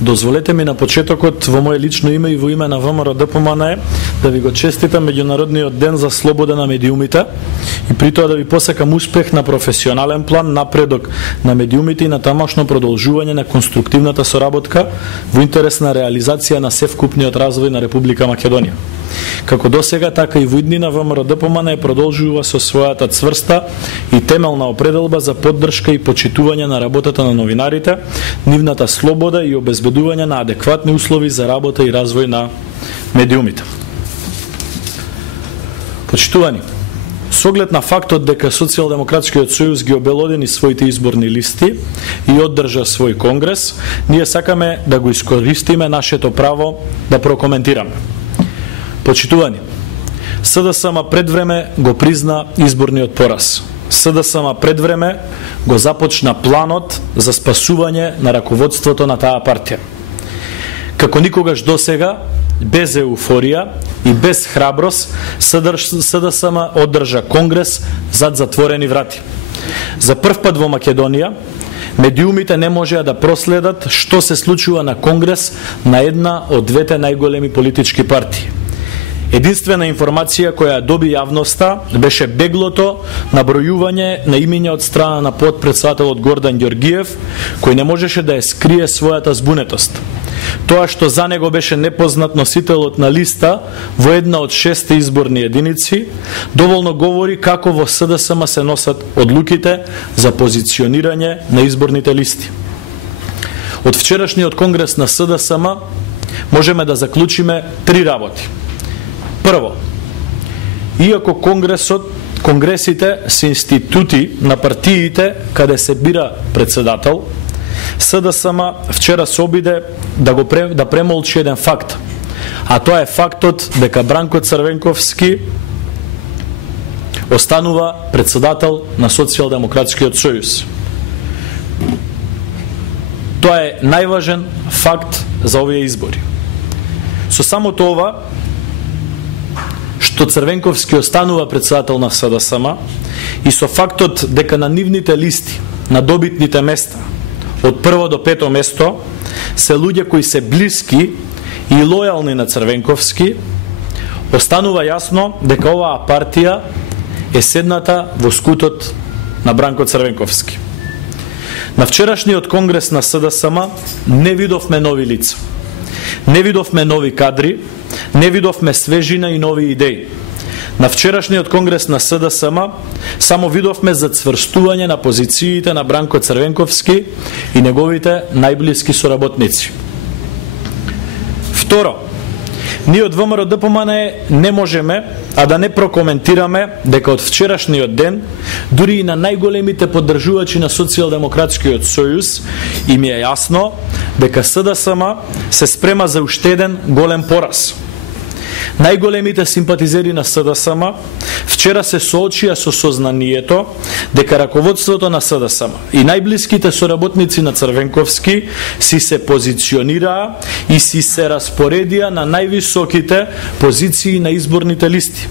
Дозволете ми на почетокот во моje лично име и во име на ВМРО ДПМН да ви го честитам меѓународниот ден за слобода на медиумите и при тоа да ви посакам успех на професионален план, напредок на медиумите и на тамошно продолжување на конструктивната соработка во интерес на реализација на севкупниот развој на Република Македонија. Како досега, така и во иднина ВМРО ДПМН продолжува со својата цврста и темелна определба за поддршка и почитување на работата на новинарите, нивната слобода и обезбедување на адекватни услови за работа и развој на медиумите. Почитувани, с оглед на фактот дека Социјалдемократскиот сојуз ги обелодени своите изборни листи и оддржа свој конгрес, ние сакаме да го искористиме нашето право да прокоментираме. Почитувани, СДСМ пред време го призна изборниот пораз. СДСМ пред време го започна планот за спасување на раководството на таа партија. Како никогаш досега, без еуфорија и без храброст, СДСМ оддржа конгрес зад затворени врати. За прв пат во Македонија, медиумите не можеа да проследат што се случува на конгрес на една од двете најголеми политички партии. Единствена информација која доби јавноста беше беглото набројување на имиња од страна на потпредседателот Гордан Ѓоргиев, кој не можеше да ја скрие својата збунетост. Тоа што за него беше непознат носителот на листа во една од 6 изборни единици, доволно говори како во СДСМ се носат одлуките за позиционирање на изборните листи. Од вчерашниот конгрес на СДСМ можеме да заклучиме 3 работи. Прво, иако конгресите се институти на партиите каде се бира председател, СДСМ вчера се обиде да премолчи еден факт, а тоа е фактот дека Бранко Црвенковски останува председател на Социјалдемократскиот сојуз. Тоа е најважен факт за овие избори. Со самото ова, што Црвенковски останува председател на СДСМ и со фактот дека на нивните листи, на добитните места, од прво до пето место, се луѓе кои се блиски и лојални на Црвенковски, останува јасно дека оваа партија е седната во скутот на Бранко Црвенковски. На вчерашниот конгрес на СДСМ не видовме нови лица. Не видовме нови кадри, не видовме свежина и нови идеи. На вчерашниот конгрес на СДСМ само видовме зацврстување на позициите на Бранко Црвенковски и неговите најблиски соработници. Второ, ние од ВМРО ДПМН не можеме а да не прокоментираме дека од вчерашниот ден дури и на најголемите поддржувачи на Социјалдемократскиот сојуз им е јасно дека СДСМ се спрема за уште еден голем пораз. Најголемите симпатизери на СДСМ вчера се соочија со сознанието дека раководството на СДСМ и најблиските соработници на Црвенковски си се позиционираа и си се распоредија на највисоките позиции на изборните листи.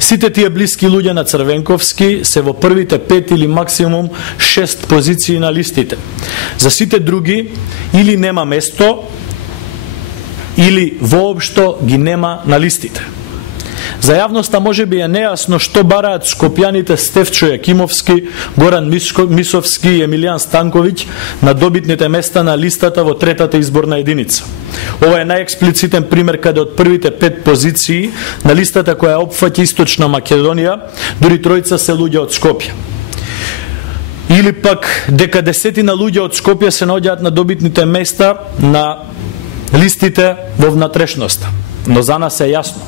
Сите тие блиски луѓе на Црвенковски се во првите 5 или максимум 6 позиции на листите. За сите други или нема место, или воопшто ги нема на листите. За јавноста може би е нејасно што бараат скопјаните Стефчо Јакимовски, Горан Мисовски и Емилијан Станковиќ на добитните места на листата во третата изборна единица. Ова е најексплицитен пример каде од првите 5 позиции на листата која опфаќа Источна Македонија, дури тројца се луѓе од Скопје. Или пак дека десетина луѓе од Скопје се наоѓаат на добитните места на листите во внатрешноста. Но за нас е јасно.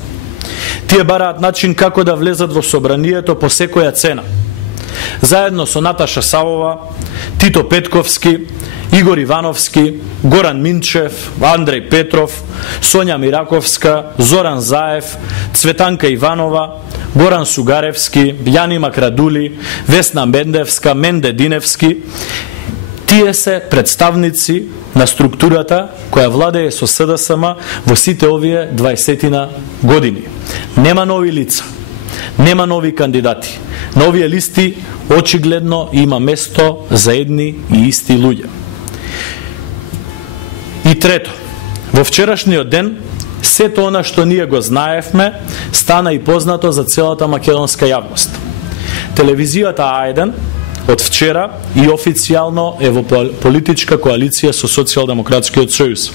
Тие бараат начин како да влезат во собранието по секоја цена. Заедно со Наташа Савова, Тито Петковски, Игор Ивановски, Горан Минчев, Андреј Петров, Сонја Мираковска, Зоран Заев, Цветанка Иванова, Горан Сугаревски, Јани Макрадули, Весна Мендевска, Менде Диневски. Тие се представници на структурата која владее со СДСМ во сите овие 20 години. Нема нови лица, нема нови кандидати. На овие листи очигледно има место за едни и исти луѓе. И трето, во вчерашниот ден, сето она што ние го знаевме, стана и познато за целата македонска јавност. Телевизијата А1 од вчера и официјално е во политичка коалиција со Социјалдемократскиот сојуз.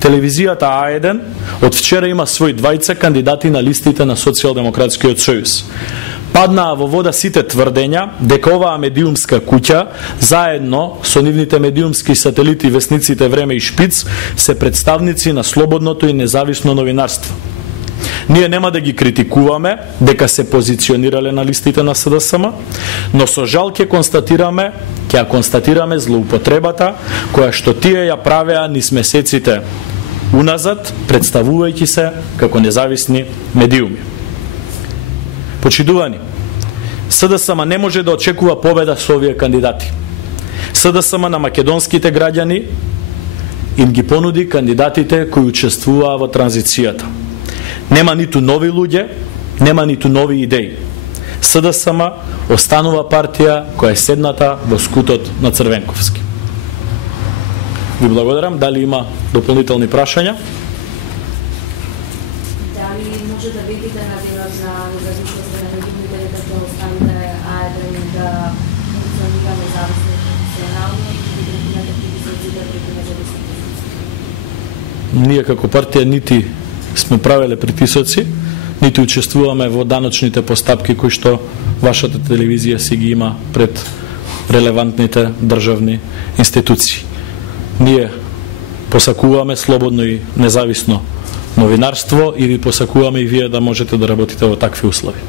Телевизијата А1 од вчера има свој двајца кандидати на листите на Социјалдемократскиот сојуз. Паднаа во вода сите тврдења дека оваа медиумска куќа, заедно со нивните медиумски сателити весниците Време и Шпиц, се представници на слободното и независно новинарство. Ние нема да ги критикуваме дека се позиционирале на листите на СДСМ, но со жал ќе констатираме злоупотребата која што тие ја правеа низ месеците уназад, представувајќи се како независни медиуми. Почитувани, СДСМ не може да очекува победа со овие кандидати. СДСМ на македонските граѓани им ги понуди кандидатите кои учествуваа во транзицијата. Нема ниту нови луѓе, нема ниту нови идеи. СДСМ останува партија која е седната во скутот на Црвенковски. Ви благодарам. Дали има дополнителни прашања? Дали може да видите например за независност на медиумите дека ќе останете А1 да функционира независно професионално и да прекинете притисоците преку независните? Ние како партија нити сме правеле притисоци, нити учествуваме во даночните постапки кои што вашата телевизија си ги има пред релевантните државни институции. Ние посакуваме слободно и независно новинарство и ви посакуваме и вие да можете да работите во такви услови.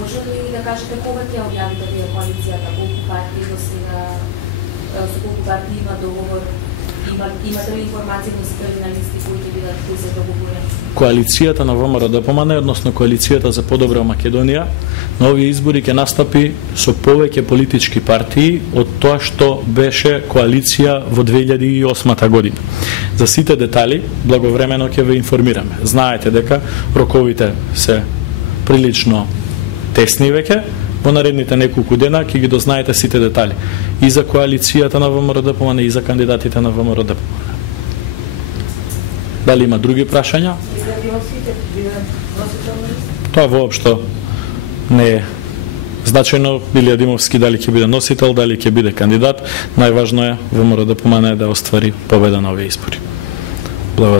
Може ли да кажете кога ќе објавите вие коалицијата, колку партии до сега, со колку партии има договор? Имате ли информации носители на листи кои се договорени? Коалицијата на ВМРО ДПМН, односно коалицијата за подобра Македонија, на овие избори ќе настапи со повеќе политички партии од тоа што беше коалиција во 2008 година. За сите детали благовремено ќе ве информираме. Знаете дека роковите се прилично тесни веќе. Во наредните неколку дена ќе ги дознаете сите детали и за коалицијата на ВМРО ДПМН и за кандидатите на ВМРО ДПМН. Дали има други прашања? Тоа воопшто не е значајно. Илија Димовски дали ќе биде носител, дали ќе биде кандидат. Најважно е ВМРО ДПМН да оствари победа на овие избори. Благодарам.